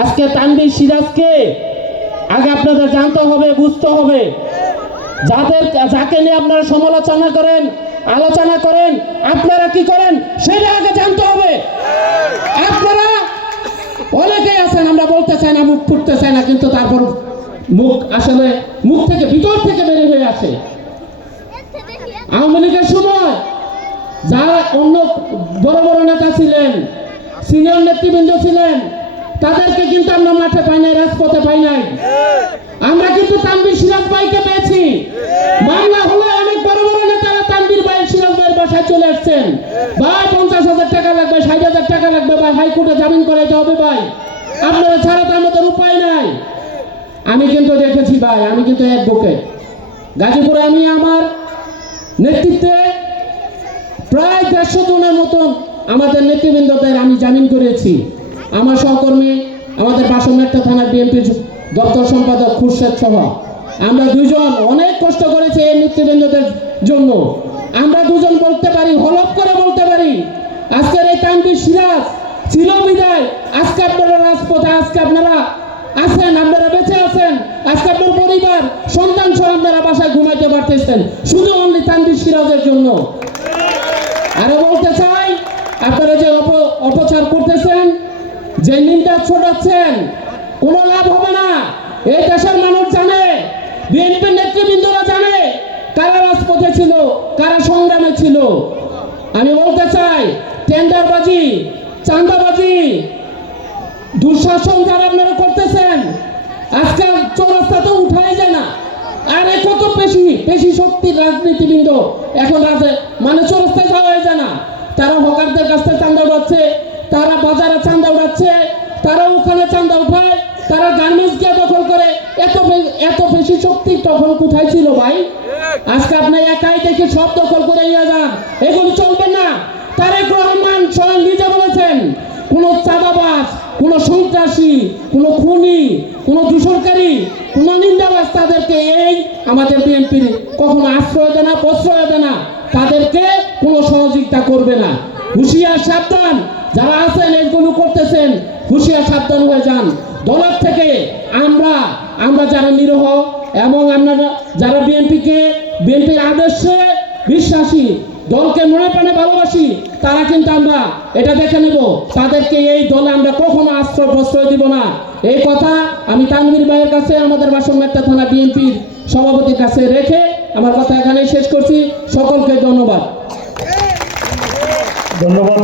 আজকে তানভীর সিরাজকে আগে আপনাদের জানতে হবে, বুঝতে হবে। যাদের, যাকে নিয়ে আপনারা সমালোচনা করেন, আলোচনা করেন, আপনারা কি করেন, সেটা আগে জানতে হবে। আপনারা অনেকেই আছেন, আমরা বলতে চাই না, মুখ ফুটতে চাই না, কিন্তু তারপর মুখ আসলে মুখ থেকে ভিতর থেকে বেরিয়ে হয়ে আসে। আওয়ামী লীগের সময় যারা অন্য বড় বড় নেতা ছিলেন, সিনিয়র নেতৃবৃন্দ ছিলেন তাদেরকে কিন্তু আমরা মাঠে পাই নাই, রাজপথে পাই নাই। আমরা কিন্তু তানবীর সিরাজ ভাইকে পেয়েছি। মামলা হলে অনেক বড় বড় নেতারা তানবীর ভাই সিরাজ ভাইয়ের বাসায় চলে আসছেন। ভাই, পঞ্চাশ হাজার টাকা লাগবে, ষাট হাজার টাকা লাগবে, ভাই, হাইকোর্টে জামিন করাইতে হবে, ভাই। আপনারা ছাড়া তো আমাদের উপায় নাই। আমি কিন্তু দেখেছি, ভাই, আমি কিন্তু অ্যাডভোকেট গাজীপুরে আমি আমার নেতৃত্বে প্রায় দেড়শো জনের মতন আমাদের নেতৃবৃন্দদের আমি জামিন করেছি। আমার সহকর্মী, আমাদের বাসমেট্টা থানার বিএনপির দপ্তর সম্পাদক খুরশেদ সহ আমরা দুজন অনেক কষ্ট করেছি এই নেতৃবৃন্দদের জন্য। আমরা দুজন বলতে পারি, হলফ করে বলতে পারি, আজকের এই তানবির সিরাজ ছিল বিদায়। আজকে আপনারা রাজপথে, আজকে আপনারা আছেন, আপনারা বেঁচে আছেন। আজকে আপনার পরিবার, সন্তান সহ আপনারা বাসায় ঘুমাইতে পারতেছেন। শুধু অনলি তানবির সিরাজের জন্য। আরও বলতে চাই, আপনারা যে অপ- অপচার যে নিন্দা ছোটাচ্ছেন, কোনো লাভ হবে না। এই দেশের মানুষ জানে বিএনপি নেতৃবৃন্দরা জানে কারা রাজপথে ছিল, কারা সংগ্রামে ছিল। আমি বলতে চাই, টেন্ডারবাজি, চাঁদাবাজি, দুঃশাসন যারা আপনারা করতেছেন, আজকাল চৌরাস্তা তো উঠাই যায় না। আর এ কত বেশি বেশি শক্তির রাজনীতিবৃন্দ এখন রাজে মানে চৌরাস্তায় যাওয়া যায় না। তারা হকারদের কাছ থেকে চান্দা উঠাচ্ছে তারা বাজারে চান্দা উঠাচ্ছে তারা ওখানে চান্দা উঠায়, তারা গার্মেন্টস গিয়ে দখল করে। এত এত বেশি শক্তি তখন কোথায় ছিল ভাই? আজকে আপনি একাই দেখে সব দখল করে নিয়ে যান। এগুলো চলবে না। তারেক রহমান স্বয়ং নিজে বলেছেন, কোন চাঁদাবাজ, কোন সন্ত্রাসী, কোন খুনি, কোন দূষণকারী কোন নিন্দাবাস তাদেরকে এই আমাদের বিএনপির কখনো আশ্রয় দেয় না, প্রশ্রয় দেয় না। তাদেরকে কোনো সহযোগিতা করবে না। হুশিয়ার, সাবধান। যারা আছেন এইগুলো করতেছেন, হুঁশিয়ার সাবধান হয়ে যান। দলের থেকে আমরা আমরা যারা নিরহ এবং আপনারা যারা বিএনপিকে, বিএনপির আদর্শে বিশ্বাসী, দলকে মনে প্রাণে ভালোবাসি, তারা কিন্তু আমরা এটা দেখে নেব। তাদেরকে এই দলে আমরা কখনো আশ্রয়, প্রশ্রয় দিব না। এই কথা আমি তানভীর ভাইয়ের কাছে, আমাদের বাসনমেট্টা থানা বিএনপির সভাপতির কাছে রেখে আমার কথা এখানেই শেষ করছি। সকলকে ধন্যবাদ। ধন্যবাদ